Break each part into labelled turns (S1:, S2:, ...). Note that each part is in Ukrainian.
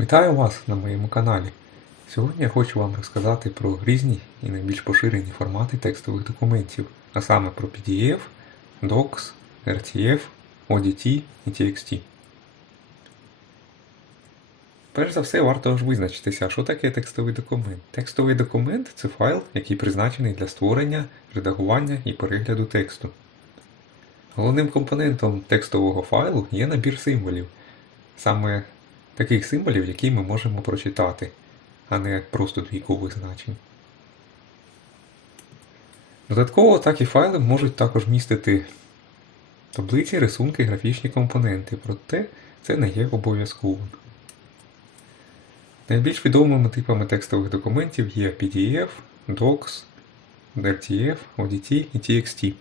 S1: Вітаю вас на моєму каналі. Сьогодні я хочу вам розказати про різні і найбільш поширені формати текстових документів, а саме про PDF, Docs, RTF, ODT і TXT. Перш за все, варто ж визначитися, що таке текстовий документ. Текстовий документ це файл, який призначений для створення, редагування і перегляду тексту. Головним компонентом текстового файлу є набір символів, саме таких символів, які ми можемо прочитати, а не просто двійкових значень. Додатково такі файли можуть також містити таблиці, рисунки, графічні компоненти, проте це не є обов'язковим. Найбільш відомими типами текстових документів є PDF, Docs, RTF, ODT і TXT.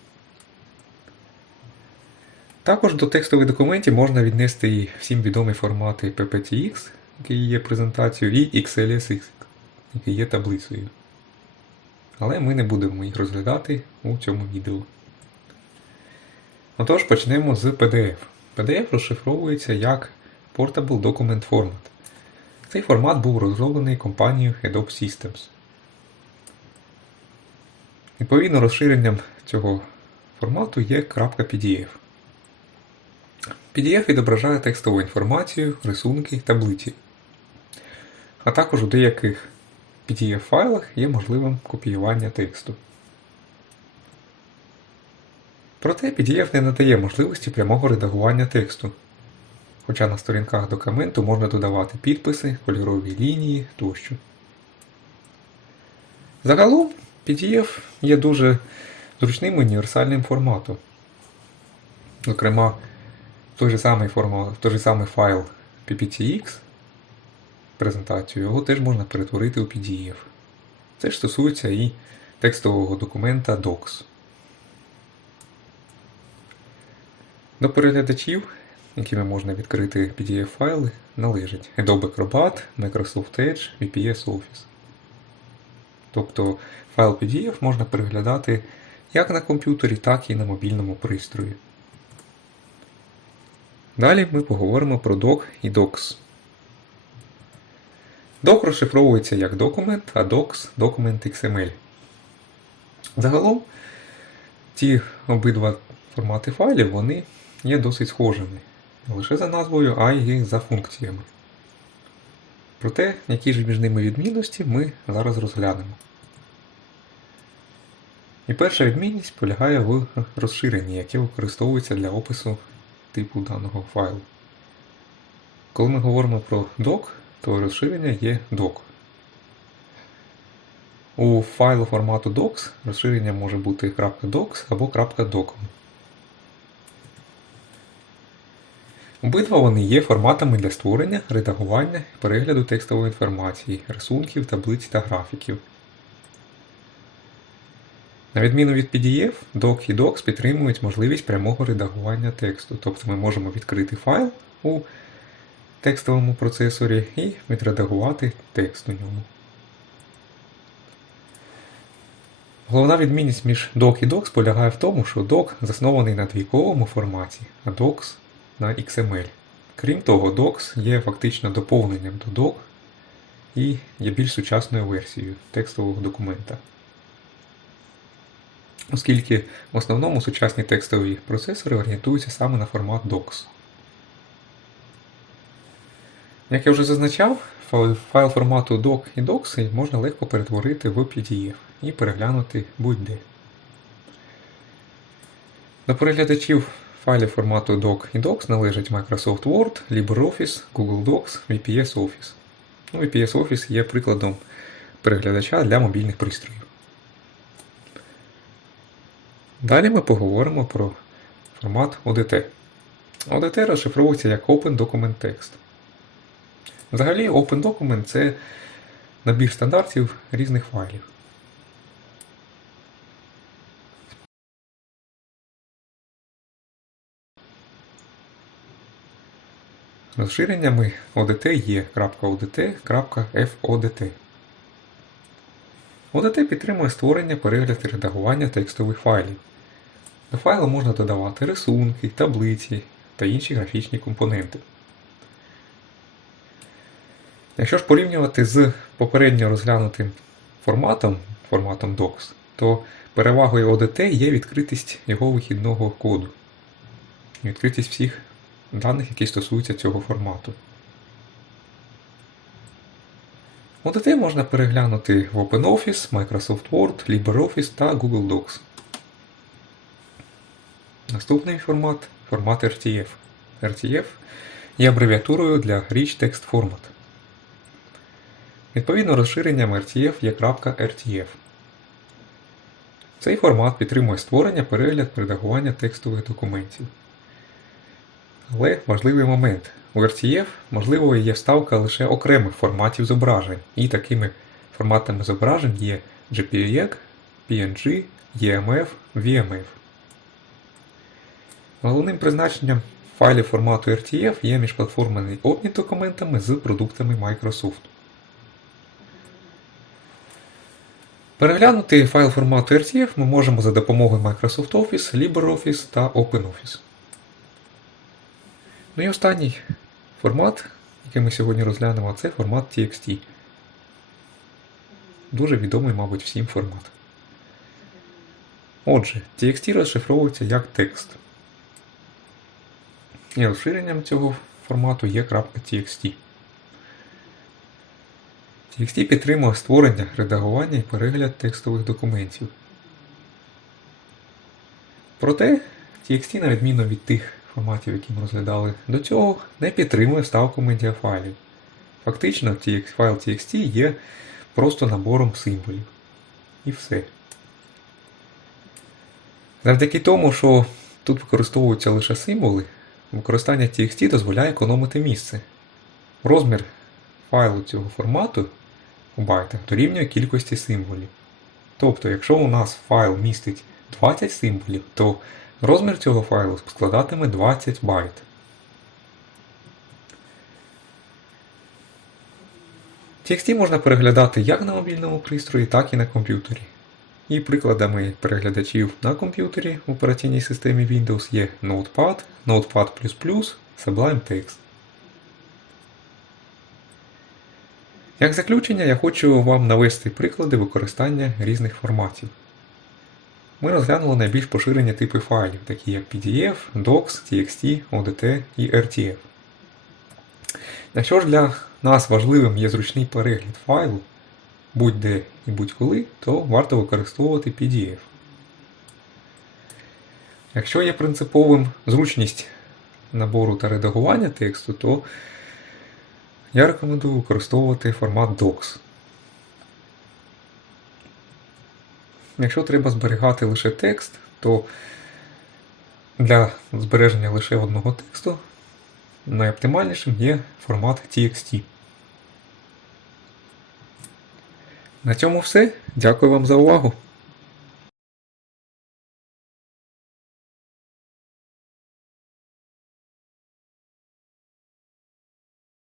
S1: Також до текстових документів можна віднести і всім відомі формати PPTX, який є презентацією, і XLSX, який є таблицею. Але ми не будемо їх розглядати у цьому відео. Отож, почнемо з PDF. PDF розшифровується як Portable Document Format. Цей формат був розроблений компанією Adobe Systems. Відповідно, розширенням цього формату є .pdf. PDF відображає текстову інформацію, рисунки, таблиці. А також у деяких PDF-файлах є можливим копіювання тексту. Проте PDF не надає можливості прямого редагування тексту. Хоча на сторінках документу можна додавати підписи, кольорові лінії тощо. Загалом PDF є дуже зручним універсальним форматом. Зокрема, той же самий формат, той же самий файл PPTX презентацію, його теж можна перетворити у PDF. Це ж стосується і текстового документа Docs. До переглядачів, якими можна відкрити PDF-файли, належать Adobe Acrobat, Microsoft Edge, VPS Office. Тобто файл PDF можна переглядати як на комп'ютері, так і на мобільному пристрої. Далі ми поговоримо про doc і docs. Doc розшифровується як документ, а docs документ XML. Загалом ці обидва формати файлів вони є досить схожими. Не лише за назвою, а й за функціями. Проте, які ж між ними відмінності, ми зараз розглянемо. І перша відмінність полягає в розширенні, яке використовується для опису типу даного файлу. Коли ми говоримо про doc, то розширення є doc. У файлу формату docs розширення може бути .docs або .docum. Обидва вони є форматами для створення, редагування і перегляду текстової інформації, рисунків, таблиць та графіків. На відміну від PDF, Doc і Docs підтримують можливість прямого редагування тексту. Тобто ми можемо відкрити файл у текстовому процесорі і відредагувати текст у ньому. Головна відмінність між Doc і Docs полягає в тому, що Doc заснований на двійковому форматі, а Docs на XML. Крім того, Docs є фактично доповненням до Doc і є більш сучасною версією текстового документа. Оскільки в основному сучасні текстові процесори орієнтуються саме на формат DOCS. Як я вже зазначав, файл формату doc і docs можна легко перетворити в PDF і переглянути будь-де. До переглядачів файлів формату doc і docs належать Microsoft Word, LibreOffice, Google Docs, VPS Office. Ну, VPS Office є прикладом переглядача для мобільних пристроїв. Далі ми поговоримо про формат ODT. ODT розшифровується як Open Document Text. Взагалі, Open Document це набір стандартів різних файлів. Розширеннями ODT є .odt. ODT підтримує створення, перегляд і редагування текстових файлів. До файлу можна додавати рисунки, таблиці та інші графічні компоненти. Якщо ж порівнювати з попередньо розглянутим форматом, форматом DOCS, то перевагою ODT є відкритість його вихідного коду. Відкритість всіх даних, які стосуються цього формату. ODT можна переглянути в OpenOffice, Microsoft Word, LibreOffice та Google Docs. Наступний формат формат RTF. RTF є абревіатурою для Rich Text Format. Відповідно, розширенням RTF є крапка RTF. Цей формат підтримує створення, перегляд, редагування текстових документів. Але важливий момент. У RTF можливо є вставка лише окремих форматів зображень, і такими форматами зображень є JPEG, PNG, EMF, VMF. Головним призначенням файлів формату RTF є міжплатформений обмін документами з продуктами Microsoft. Переглянути файл формату RTF ми можемо за допомогою Microsoft Office, LibreOffice та OpenOffice. Ну і останній формат, який ми сьогодні розглянемо, це формат TXT. Дуже відомий, мабуть, всім формат. Отже, TXT розшифровується як текст. І розширенням цього формату є .txt. TXT підтримує створення, редагування і перегляд текстових документів. Проте TXT, на відміну від тих форматів, які ми розглядали до цього, не підтримує вставку медіафайлів. Фактично, файл TXT є просто набором символів. І все. Завдяки тому, що тут використовуються лише символи, використання TXT дозволяє економити місце. Розмір файлу цього формату у байтах дорівнює кількості символів. Тобто, якщо у нас файл містить 20 символів, то розмір цього файлу складатиме 20 байт. TXT можна переглядати як на мобільному пристрої, так і на комп'ютері. І прикладами переглядачів на комп'ютері в операційній системі Windows є Notepad, Notepad++, Sublime Text. Як заключення, я хочу вам навести приклади використання різних форматів. Ми розглянули найбільш поширені типи файлів, такі як PDF, Docs, TXT, ODT і RTF. Якщо ж для нас важливим є зручний перегляд файлу, будь-де і будь-коли, то варто використовувати PDF. Якщо є принциповим зручність набору та редагування тексту, то я рекомендую використовувати формат Docs. Якщо треба зберігати лише текст, то для збереження лише одного тексту найоптимальнішим є формат TXT. На цьому все. Дякую вам за увагу!